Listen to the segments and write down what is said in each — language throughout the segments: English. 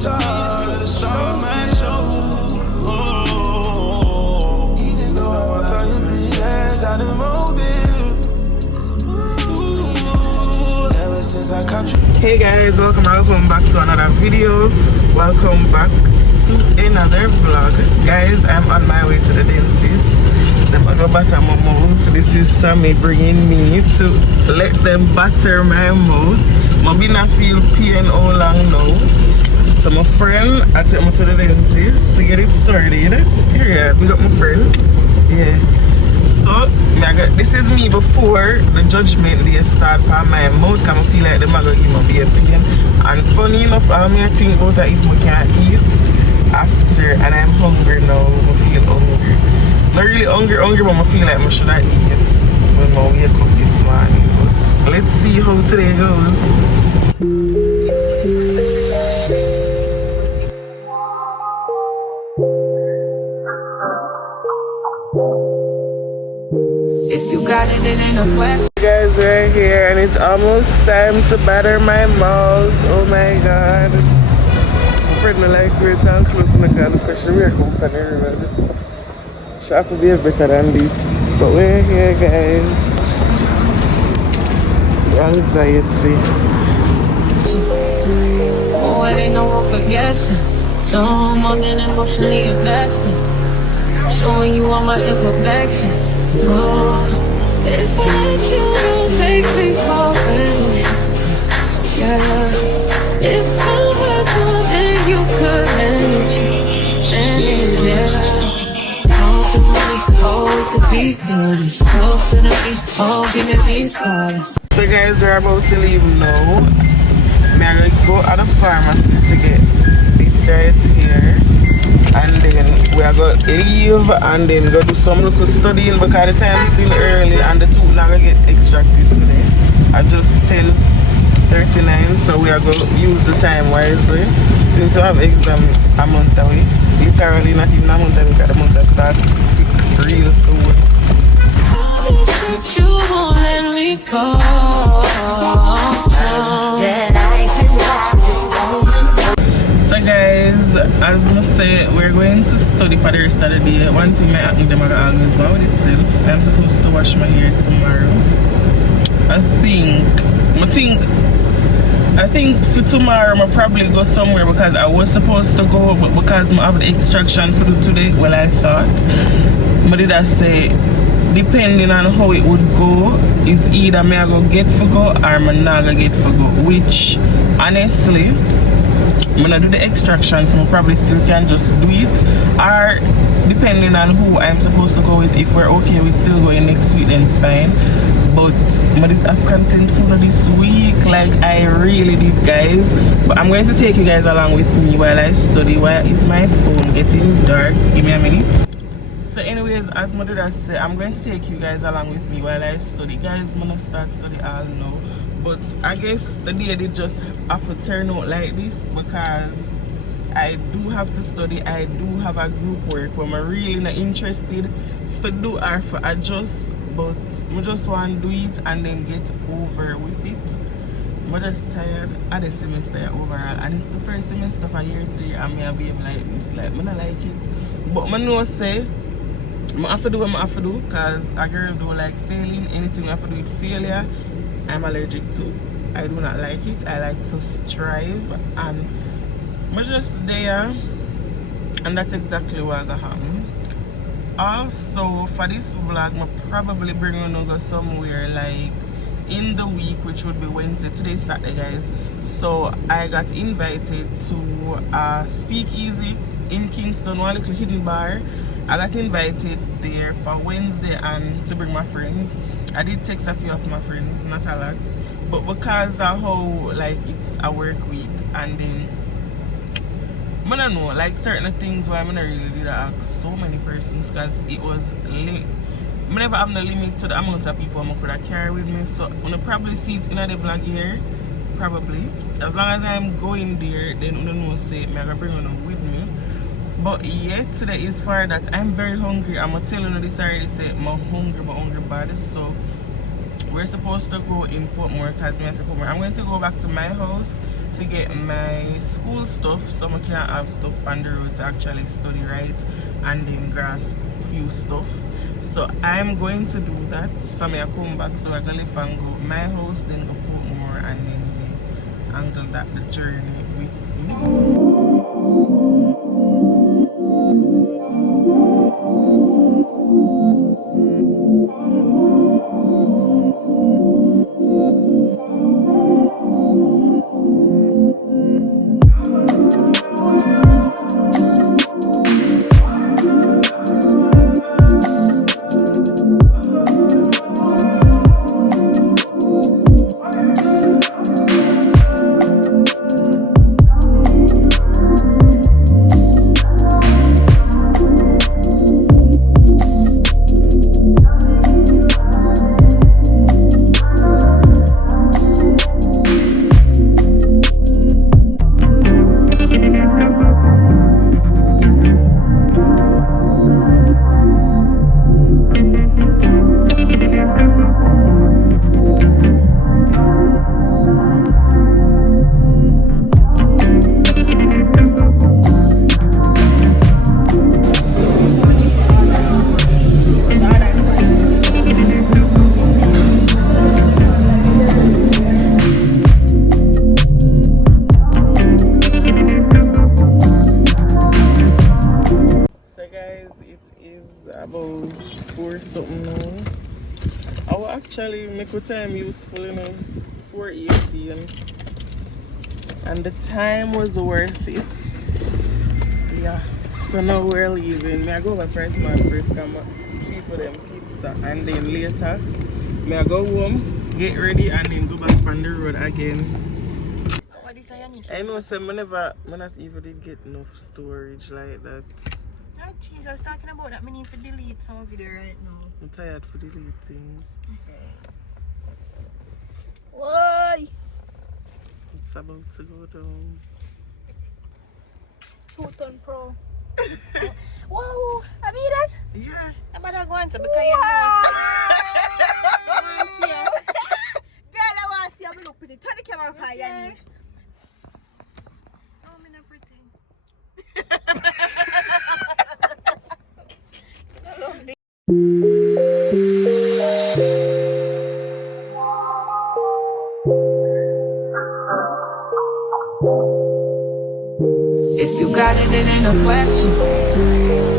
star, star my show. Oh, even though I thought you pretty last out of mobile. Ever since I come. Hey guys, welcome back to another video. Welcome back to another vlog. Guys, I'm on my way to the dentist. I'm gonna go batter my mouth. This is Sammy bringing me to let them batter my mouth. I not feel pain all long now. So my friend, I take me to the dentist to get it sorted. Here, big up my friend. Yeah. So, this is me before the judgment day start by my mouth. Because I feel like the man give me a pain. And funny enough, I think about it if I can't eat after. And I'm hungry now. I feel hungry. Not really hungry, but I feel like I should have eat when I wake up this morning. But let's see how today goes. If you got it, it ain't a question. Guys, we're here and it's almost time to batter my mouth. Oh my god. My friend me like we're down close to the car because she wear company, remember? She have to be better than this. But we're here, guys. The anxiety. Oh, it ain't no room for guessing. No more than emotionally invested. Showing you all my imperfections. Oh, if I let you, don't take me for granted. Yeah, if I were gone, then you could manage. Yeah. Oh, we could be honest. Closer to me, oh, give me these flowers. So guys, we're about to leave now. I'm going to go at the pharmacy to get this right here. And then we are going to leave and then go do some local studying because the time is still early and the tooth not going to get extracted today at just 10:39. So we are going to use the time wisely since we have exam a month away. Literally not even a month away because the month has started real soon. You won't let me fall. So guys, as I say, we're going to study for the rest of the day. One thing I think them always go with itself. I'm supposed to wash my hair tomorrow. I think for tomorrow I'll probably go somewhere because I was supposed to go, but because I have the extraction for do today, well I thought. But did I say depending on how it would go, is either me I go get for go or me not go get for go. Which honestly, when I do the extraction, so I probably still can just do it. Or depending on who I'm supposed to go with, if we're okay with still going next week, then fine. But I did have content for this week, like I really did, guys. But I'm going to take you guys along with me while I study. Why is my phone getting dark? Give me a minute. So anyways, as my dad said, I'm going to take you guys along with me while I study. Guys, I'm going to start study all now. But I guess the day did just have to turn out like this because I do have to study. I do have a group work where I'm really not interested to do or for adjust, but I just want to do it and then get over with it. I'm just tired of the semester overall, and it's the first semester for year 3 and me behave like this. Like, I don't like it. But I know say I have to do what I have to do because a girl do like failing. Anything I have to do with failure, I'm allergic to. I do not like it. I like to strive, and I'm just there, and that's exactly what gonna happen. Also, for this vlog, I'm probably bring you to go somewhere like in the week, which would be Wednesday. Today's Saturday, guys. So I got invited to a speakeasy in Kingston, one little hidden bar. I got invited there for Wednesday and to bring my friends. I did text a few of my friends, not a lot, but because of how like it's a work week, and then I don't know, like certain things why I'm not really did ask so many persons because it was late. I never have no limit to the amount of people I could have carry with me, so I'm gonna probably see it in the vlog here, probably. As long as I'm going there, then I don't know say I'm gonna bring them with me. But yeah, today is for that. I'm very hungry. I'm gonna tell you this already, say I'm hungry bad. So we're supposed to go in Portmore because I'm going to go back to my house to get my school stuff so I can have stuff on the road to actually study right and then grasp few stuff. So I'm going to do that. So I come back, so I'm gonna leave and go my house, then go Portmore, and then angle that the journey with me. About 4 something now. I will actually make a time useful, you know, 4:18, and the time was worth it. Yeah, so now we're leaving. I go over Price Mart first, come pay for them pizza, and then later I go home, get ready, and then go back on the road again. So what is Yanieki? I know, so I not even did get enough storage like that. Oh jeez, I was talking about that. I need to delete some video right now. I'm tired for delete things. Why? It's about to go down. Sultan Pro. Whoa, I mean that? Yeah. I'm about to go into because you know. Girl, I want to see you look pretty. Turn the camera for Yanieki. So I'm not pretty. If you got it, it ain't a question.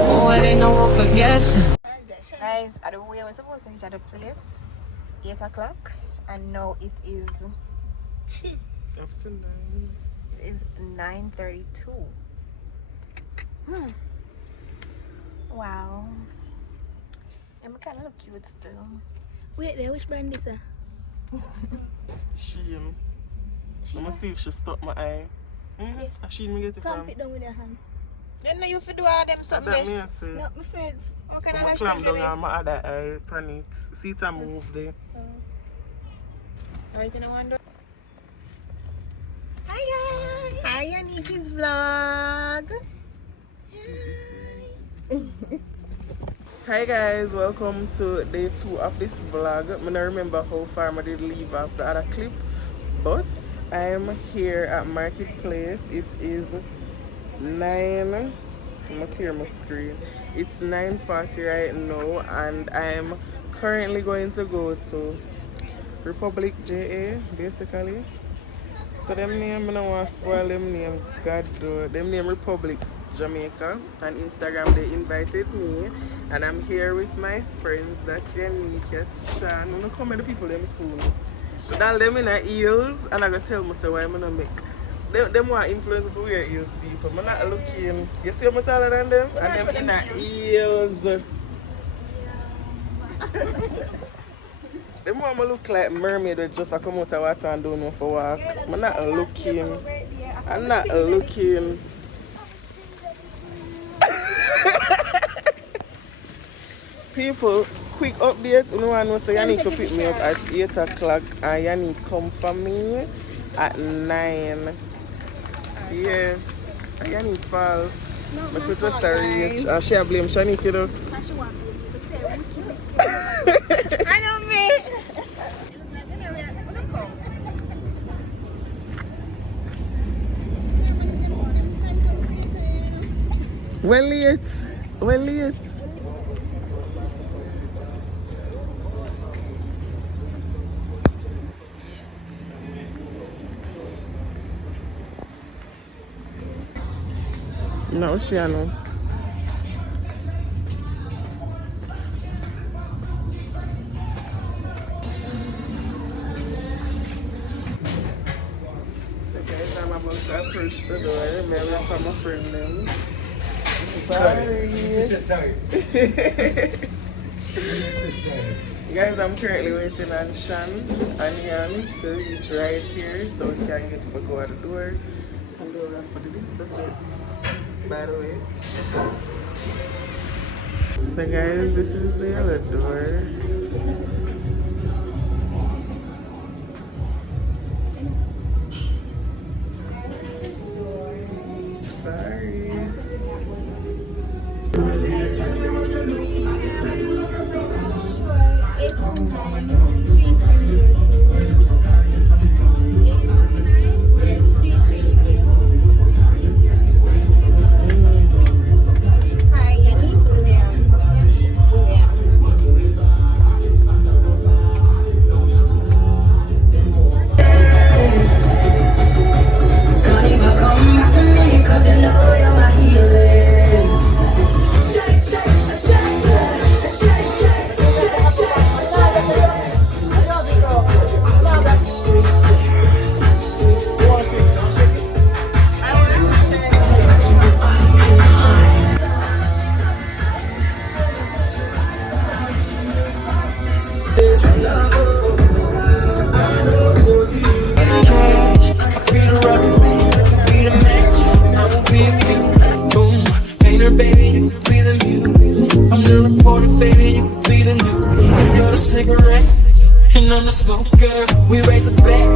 Oh, it ain't no one for guessing. Guys, at the way I was supposed to reach at the place, 8 o'clock, and now it is After 9. it is 9:32. Wow. I'm kind of look cute still. Wait there, which brand is that? Shein. I'm gonna see if she stopped my eye. A Shein me get it Clamp from. it down with your hand. Then you have to do all of them That something. me I say. No, my friend. What kind I'm of gonna clamp down on my other eye, pan it. See it a move there. Right in the window. Hi guys! Hi Yanieki's vlog! Hi guys, welcome to day 2 of this vlog. I don't remember how far I did leave off the other clip, but I'm here at Marketplace. It is 9. I'm gonna clear my screen. It's 9:40 right now, and I'm currently going to go to Republic JA basically. So them name, I don't want to spoil them name. God do. Them name Republic Jamaica. On Instagram they invited me, and I'm here with my friends. That's Yanieki, Sean. I'm gonna come with the people them soon. So that them in the heels, and I gotta tell myself why I'm gonna make. Them want influence to wear heels people. I'm not looking. You see I'm taller than them? And them in the heels. Them want me look like mermaid that just come out of water and don't know for walk. I'm not looking. I'm not looking. People, quick update. You know I know so Yanieki pick me up at 8 o'clock and Yanieki come for me at 9. Yeah. And Yanieki fall. I could just reach. And she blame Yanieki though. I know me! Well late. Well late. No, she know. So guys, I'm about to approach the door. Remember from my friend them. Sorry. Sorry. Guys, I'm currently waiting on Shan and Yan to reach right here so we can get to go out the door and do that for the business. By the way. So guys, this is the other door. Sorry. Hi, Yanieki. Girl, you gotta come back to me, 'cause you know you're my healing. Shake, shake, shake, shake, shake, shake, Baby, you can be the muse. I'm the reporter, baby, you can be the news. Let's go to cigarette, and I'm the smoker. We raise the back,